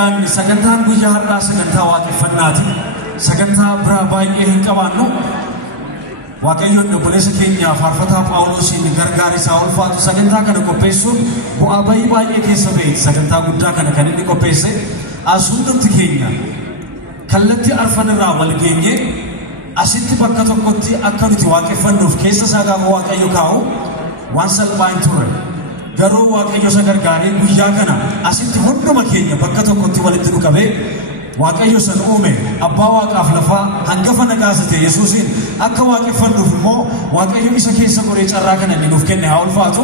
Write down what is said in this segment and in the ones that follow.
Egaan sagantaan guyyaa har'aa sagantaa waaqeffannaati. Sagantaa biraa baay'ee hin qabaannu. Waaqayyoon obboleessa keenya faarfataa Phaawulosiin gargaara isaa ulfaatu sagantaa kana qopheessuun bu'aa bayii baay'ee keessa ba'e. Sagantaa guddaa kana kan inni qopheesse as hundumti keenya kallattii arfanirraa wal geenye asitti bakka tokkotti akka nuti waaqeffannuuf keessa isaa gaafa Waaqayyo kaa'u waan salphaa hin turre. Garuu Waaqayyo isa gargaaree guyyaa kana asitti hunduma keenya bakka tokkotti walitti nu qabee Waaqayyo san uume abbaa waaqaaf lafaa hangafa nagaasate Yesuusiin akka waaqeffannuuf immoo Waaqayyo isa keessa qoree carraa kana inni nuuf kenne haa ulfaatu.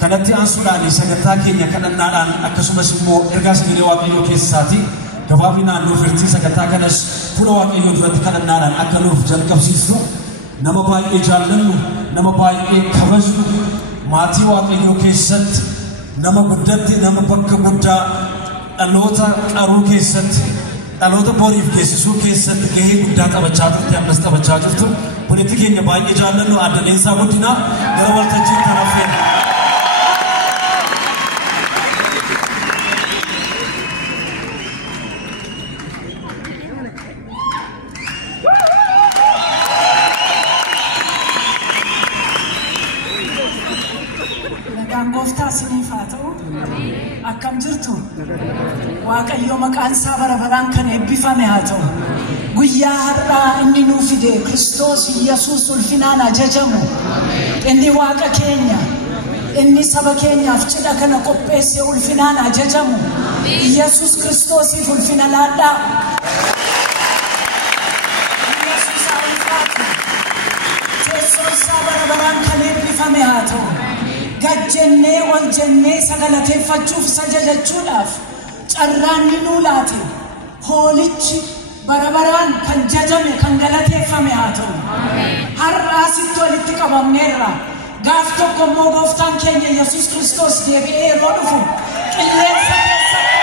Kanatti aansuudhaan sagantaa keenya kadhannaadhaan akkasumas immoo ergaa sagalee Waaqayyoo keessaati gabaabinaan nuuf hirtii sagantaa kanas fuula Waaqayyoo duratti kadhannaadhaan akka nuuf jalqabsiistu nama baay'ee jaallannu nama baay'ee kabajnu maatii Waaqayyoo keessatti nama guddatti nama bakka guddaa dhaloota qaruu keessatti dhaloota boriif geessisuu keessatti gahee guddaa taphachaa turte ammas taphachaa jirtu walitti keenya baay'ee jaallannu addunyaa guddinaa gara waltajjii tanaffeen. Akkam jirtu Waaqayyo maqaan isaa barabaraan kan eebbifame haa ta'u. Guyyaa har'aa inni nuu fide Kiristoos Yesuus ulfinaan ajajamu. Inni Waaqa keenya inni saba keenyaaf cidha kana qopheesse ulfinaan ajajamu. Yesuus Kiristoosiif ulfina laadhaa. Yesuus haa ulfaatu. Teessoon isaa barabaraan kan eebbifame haa ta'u. Gajjennee wal jennee sagalateeffachuuf sajajachuudhaaf carraan ni nuu laate hoolichi barabaraan kan jajame kan galateeffame haa ta'u. Har'aa sitti walitti qabamneerra gaaf tokko immoo gooftaan keenya Yesuus Kiristoos deebi'ee yeroo dhufu qilleensa keessatti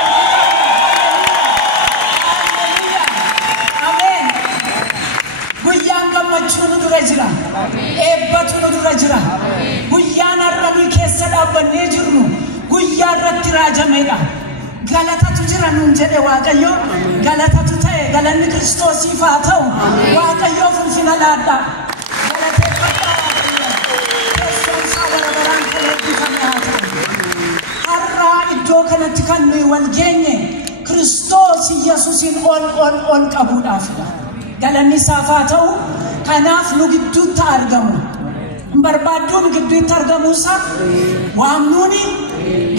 ameen. Guyyaan gammachuu nu dura jira. Eebbatu nu dura jira. Guyyaan har'a nuyi keessa dhaabbannee jirru guyyaa irratti raajameedha. Galatatu jira nuun jedhe Waaqayyo. Galatatu ta'e galanni Kiristoosiif haa ta'u. Waaqayyoof ulfina laadhaa. Galateeffadhaa Waaqayyo. Teessoon isaa barabaraan kan eebbifame haa ta'u. Har'aa iddoo kanatti kan nuyi wal geenye Kiristoos Yesuusiin ol qabuudhaafidha. Galanni isaaf haa ta'u. Kanaaf nu gidduutti argamu. Barbaadduun gidduutti argamuusaa waamnuuni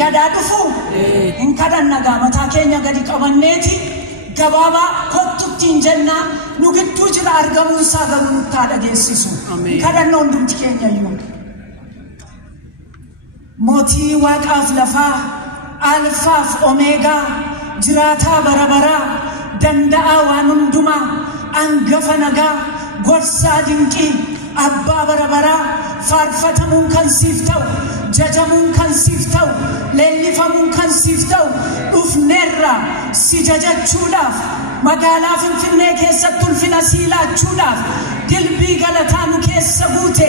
gadaa dhufu hin kadhanna mataa keenya gadi qabanneeti gabaabaa kottuttiin jennaa nu gidduu jira argamuusaa garuu nutti haa dhageessisu. Kadhanna hundumti keenya iyyuu. Mootii waaqaaf lafaa alfaaf omeegaa jiraataa barabaraa danda'aa waan hundumaa hangafa nagaa gorsaa dinqii abbaa barabaraa faarfatamuun kan siif ta'u jajamuun kan siif ta'u leellifamuun kan siif ta'u dhufneerra si jajachuudhaaf magaalaa Finfinnee keessatti ulfina sii laachuudhaaf dilbii galataa nu keessa buute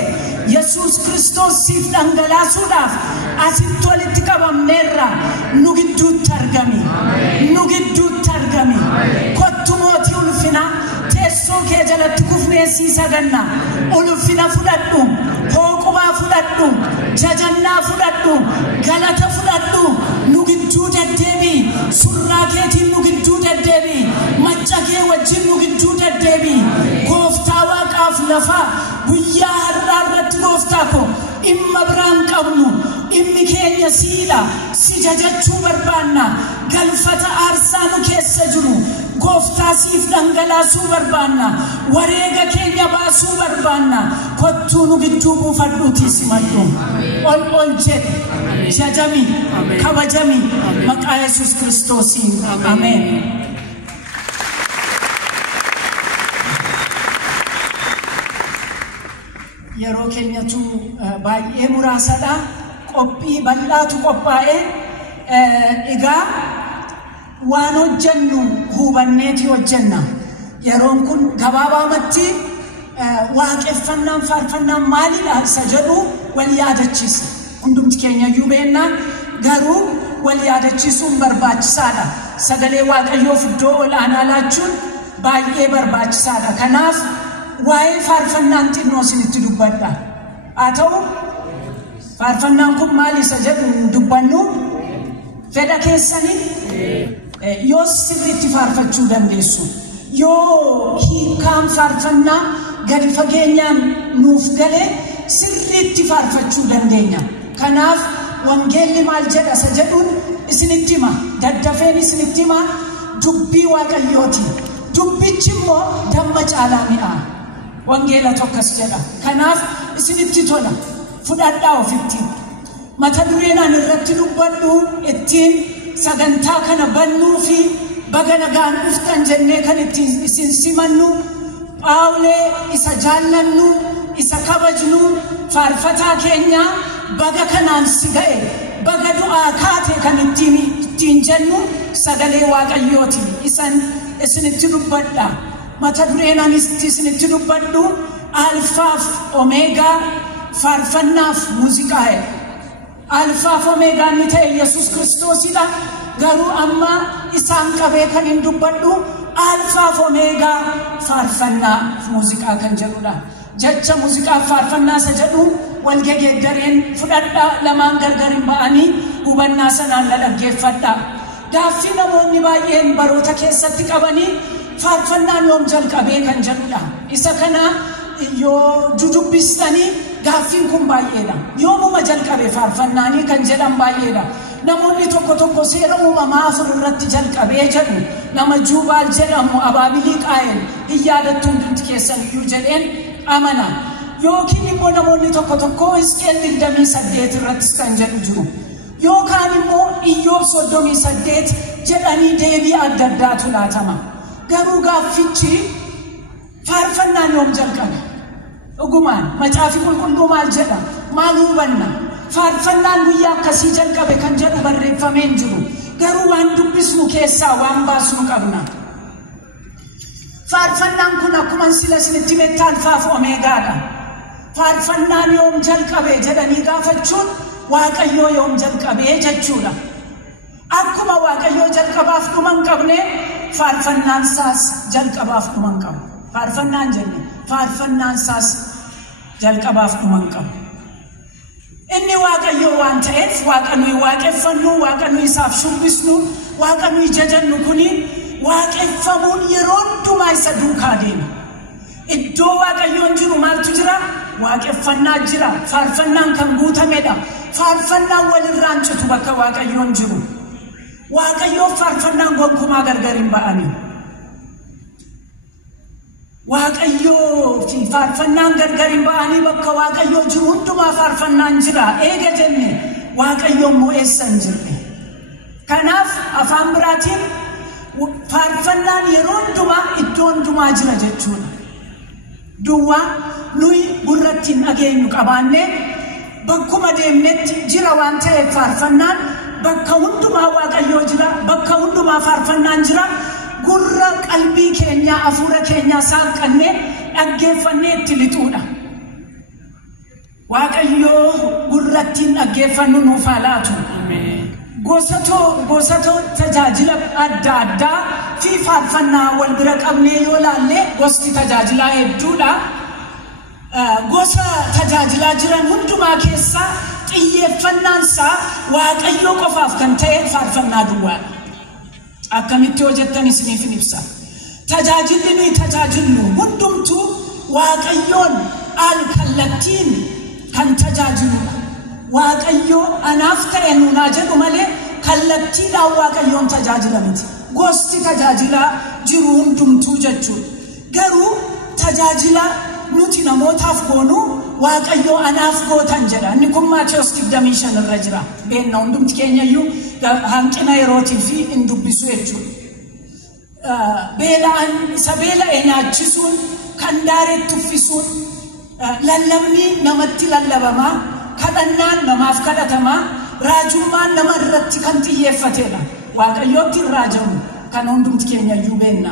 Yesuus Kiristoos siif dhangalaasuudhaaf asitti walitti qabamneerra nu gidduutti argami. Nu gidduutti argami. Kottu mootii ulfinaa teessoo kee jalatti kufnee sii saganna. Ulfina fudhadhu, hooqubaa fudhadhu, jajannaa fudhadhu, galata fudhadhu. Nu gidduu deddeebii, surraa keetiin nu gidduu deddeebii, macca kee wajjin nu gidduu deddeebii. Gooftaa waaqaaf lafaa guyyaa har'aa irratti gooftaa koo dhimma biraan qabnu. Dhimmi keenya siidha. Si jajachuu barbaanna. Galfata aarsaa nu keessa jiru gooftaa siif dhangalaasuu barbaanna. Wareega keenya baasuu barbaanna. Kottuu nu gidduu buufadhuutii simadhu. Ol jedhi. Jajami. Kabajami. Maqaa Yesuus Kiristoosiin. Ameen. Yeroo keenyatu baay'ee muraasadha. Qophii bal'aatu qophaa'ee egaa waan hojjennu hubanneeti hojjenna. Yeroon kun gabaabaamatti waaqeffannaan faarfannaan maalidha isa jedhu wal yaadachiisa. Hundumti keenya iyyuu beennaa garuu wal yaadachiisuun barbaachisaadha. Sagalee Waaqayyoof iddoo olaanaa laachuun baay'ee barbaachisaadha. Kanaaf waa'ee faarfannaan xinnoo isinitti dubbadha. Haa ta'u faarfannaan kun maal isa jedhu dubbannu fedha keessanii yoo sirriitti faarfachuu dandeessu. Yoo hiikaan faarfannaa gadi fageenyaan nuuf galee sirriitti faarfachuu dandeenya. Kanaaf wangeelli maal jedha isa jedhuun isinitti hima. Daddafeen isinitti hima dubbii Waaqayyooti. Dubbichi immoo damma caalaa mi'aa. Wangeela tokkas jedha. Kanaaf isinitti tola. Fudhadhaa ofitti. Mata dureen ani irratti dubbadhu ittiin sagantaa kana bannuu fi baga nagaan dhuftan jennee kan ittiin isin simannu Phaawulee isa jaallannu isa kabajnu faarfataa keenya baga kanaan si ga'e baga du'aa kaate kan ittiin jennu sagalee Waaqayyooti. Isan isinitti dubbadha. Mata dureen ani isinitti dubbadhu alfaaf omeegaa faarfannaaf muuziqaa. Alfaaf omeegaa ni ta'e Yesuus Kiristoosidha. Garuu amma isaan qabee kan hin dubbadhu alfaaf omeegaa faarfannaa muuziqaa kan jedhudha. Jecha muuziqaa faarfannaa isa jedhu wal geeddareen fudhadhaa lamaan gargar hin ba'anii hubannaa sanaan la dhaggeeffadha. Gaaffii namoonni baay'een baroota keessatti qabanii faarfannaan yoom jalqabee kan jedhudha. Isa kana yoo dudubbistanii gaaffiin kun baay'eedha. Yoomuma jalqabe faarfannaanii kan jedhan baay'eedha. Namoonni tokko tokko seera uumamaa 4 irratti jalqabee jedhu. Nama Juubaal jedhamu Abaabilii Qaayel hin yaadattu hundumti keessan iyyuu jedheen amana. Yookiin immoo namoonni tokko tokko Hisqeel 28 irrattis kan jedhu jiru. Yookaan immoo Iyyoob 38 jedhanii deebii adda addaatu laatama. Garuu gaaffichi faarfannaan yoom jalqabe? Dhugumaan macaafi qulqulluu maal jedha? Maal hubanna? Faarfannaan guyyaa akkasii jalqabe kan jedhu barreeffameen jiru. Garuu waan dubbisnu keessaa waan baasnu qabna. Faarfannaan kun akkuma sila isinitti himte alfaaf omeegaadha. Faarfannaan yoom jalqabe jedhanii gaafachuun Waaqayyoo yoom jalqabee jechuudha. Akkuma Waaqayyoo jalqabaaf dhuma hin qabne faarfannaan isaas jalqabaaf dhuma hin qabu. Faarfannaan jenne faarfannaan isaas jalqabaaf dhuma hin qabu. Inni Waaqayyoo waan ta'eef Waaqa nuyi waaqeffannu, Waaqa nuyi isaaf shubbisnu, Waaqa nuyi jajannu kuni waaqeffamuun yeroo hundumaa isa duukaa deema. Iddoo Waaqayyoon jiru maaltu jira? Waaqeffannaa jira. Faarfannaan kan guutamedha. Faarfannaan walirraan citu bakka Waaqayyoon jiru. Waaqayyoo faarfannaan gonkumaa gargar hin ba'ani. Waaqayyoo fi faarfannaan gargar hin ba'anii bakka Waaqayyoo jiru hundumaa faarfannaan jira. Eega jenne Waaqayyoon immoo eessa hin jirre. Kanaaf afaan biraatiin faarfannaan yeroo hundumaa iddoo hundumaa jira jechuudha. Duwwaa nuyi gurratti hin dhageenyu qabaannee bakkuma deemnetti jira waan ta'eef faarfannaan bakka hundumaa Waaqayyoo jira, bakka hundumaa faarfannaan jira. Gurra qalbii keenya afuura keenya saaqannee dhaggeeffannee itti lixuudha. Waaqayyoo gurratti dhaggeeffannu nuuf haa laatu. Gosatoo tajaajila adda addaa fi faarfannaa wal bira qabnee yoo laalle gosti tajaajilaa hedduudha. Gosa tajaajilaa jiran hundumaa keessaa xiyyeeffannaan isaa Waaqayyoo qofaaf kan ta'e faarfannaa duwwaadha. Akkamitti hojjettan isiniif ibsa. Tajaajilli nuyi tajaajillu hundumtuu Waaqayyoon al kallattiin kan tajaajiludha. Waaqayyoo anaaf ta'e nuunaa jedhu malee kallattiidhaan Waaqayyoon tajaajila miti. Gosti tajaajilaa jiru hundumtuu jechuudha. Garuu tajaajila nuti namootaaf goonu Waaqayyoo anaaf gootan jedha. Inni kun Maatewos 25 irra jira. Beenna hundumti keenyayyuu hanqina yerootii fi hin dubbisu jechuudha. Isa beela'e nyaachisuun, kan daareetti uffisuun, lallabni namatti lallabamaa, kadhannaan namaaf kadhatamaa, raajummaan nama irratti kan xiyyeeffatedha. Waaqayyootti hin raajamu kan hundumti keenyayyuu beenna.